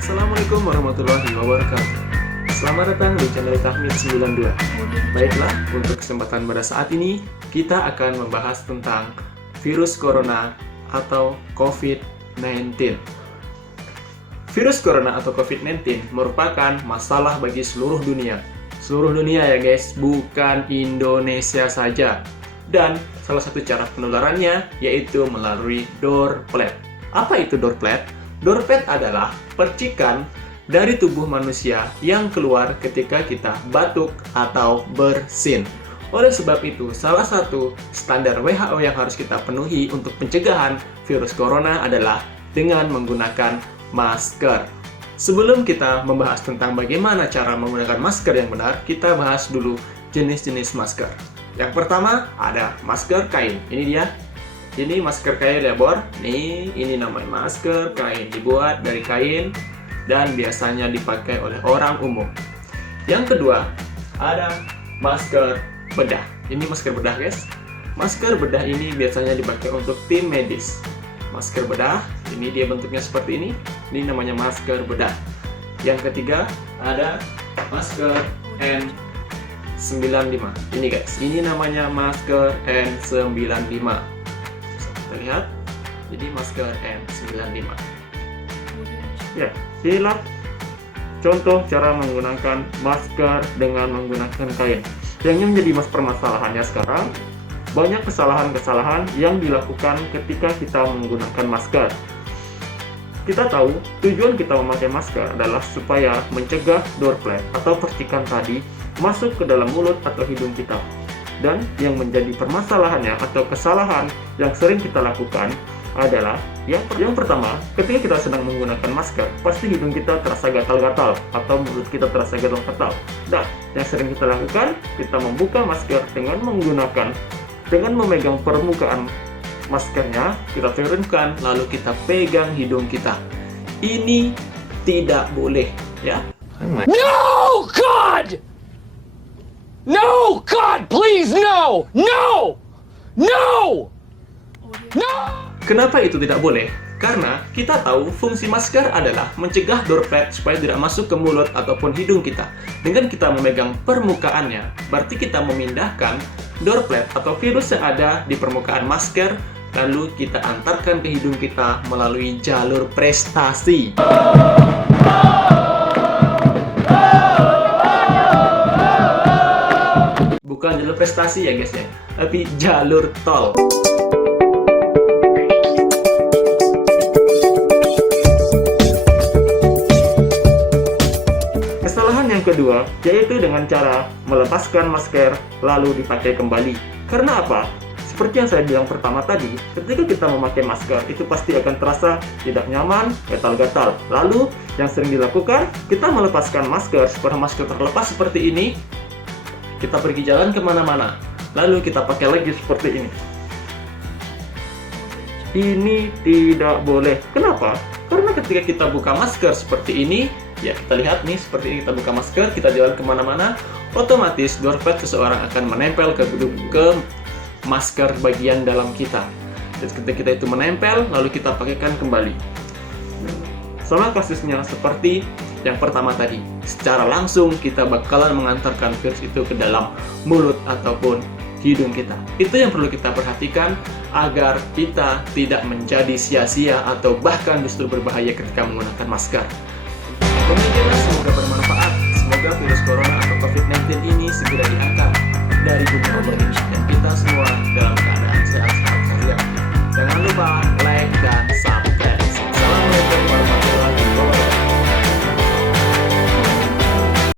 Assalamualaikum warahmatullahi wabarakatuh. Selamat datang di channel Tahmid 92. Baiklah, untuk kesempatan pada saat ini kita akan membahas tentang virus corona atau COVID-19. Virus corona atau COVID-19 merupakan masalah bagi seluruh dunia. Seluruh dunia ya guys, bukan Indonesia saja. Dan salah satu cara penularannya yaitu melalui droplet. Apa itu droplet? Droplet adalah percikan dari tubuh manusia yang keluar ketika kita batuk atau bersin. Oleh sebab itu, salah satu standar WHO yang harus kita penuhi untuk pencegahan virus corona adalah dengan menggunakan masker. Sebelum kita membahas tentang bagaimana cara menggunakan masker yang benar, kita bahas dulu jenis-jenis masker. Yang pertama ada masker kain. Ini dia. Ini masker kain labor. Nih, ini namanya masker kain, dibuat dari kain dan biasanya dipakai oleh orang umum. Yang kedua, ada masker bedah. Ini masker bedah, guys. Masker bedah ini biasanya dipakai untuk tim medis. Masker bedah, ini dia bentuknya seperti ini. Ini namanya masker bedah. Yang ketiga, ada masker N95. Ini guys, ini namanya masker N95. Kita lihat, jadi masker N95. Ya, inilah contoh cara menggunakan masker dengan menggunakan kain. Yang menjadi permasalahannya sekarang, banyak kesalahan-kesalahan yang dilakukan ketika kita menggunakan masker. Kita tahu tujuan kita memakai masker adalah supaya mencegah droplet atau percikan tadi masuk ke dalam mulut atau hidung kita. Dan yang menjadi permasalahannya atau kesalahan yang sering kita lakukan adalah yang pertama, ketika kita sedang menggunakan masker, pasti hidung kita terasa gatal-gatal atau mulut kita terasa gatal-gatal. Dan yang sering kita lakukan, kita membuka masker dengan memegang permukaan maskernya, kita turunkan, lalu kita pegang hidung kita. Ini tidak boleh, ya. No, God! No, God, please, no! No! No! No! Kenapa itu tidak boleh? Karena kita tahu fungsi masker adalah mencegah droplet supaya tidak masuk ke mulut ataupun hidung kita. Dengan kita memegang permukaannya, berarti kita memindahkan droplet atau virus yang ada di permukaan masker, lalu kita antarkan ke hidung kita melalui jalur prestasi. Bukan jalur prestasi ya guys ya, tapi jalur tol. Kesalahan yang kedua yaitu dengan cara melepaskan masker lalu dipakai kembali. Karena apa? Seperti yang saya bilang pertama tadi, ketika kita memakai masker itu pasti akan terasa tidak nyaman, gatal-gatal. Lalu yang sering dilakukan, kita melepaskan masker supaya masker terlepas seperti ini. Kita pergi jalan kemana-mana, lalu kita pakai lagi seperti ini. Ini tidak boleh. Kenapa? Karena ketika kita buka masker seperti ini, ya kita lihat nih, seperti ini kita buka masker, kita jalan kemana-mana, otomatis droplet seseorang akan menempel ke masker bagian dalam kita. Dan ketika kita itu menempel, lalu kita pakaikan kembali. Sama kasusnya seperti yang pertama tadi, secara langsung kita bakalan mengantarkan virus itu ke dalam mulut ataupun hidung kita. Itu yang perlu kita perhatikan agar kita tidak menjadi sia-sia atau bahkan justru berbahaya ketika menggunakan masker. Demikianlah, semoga bermanfaat. Semoga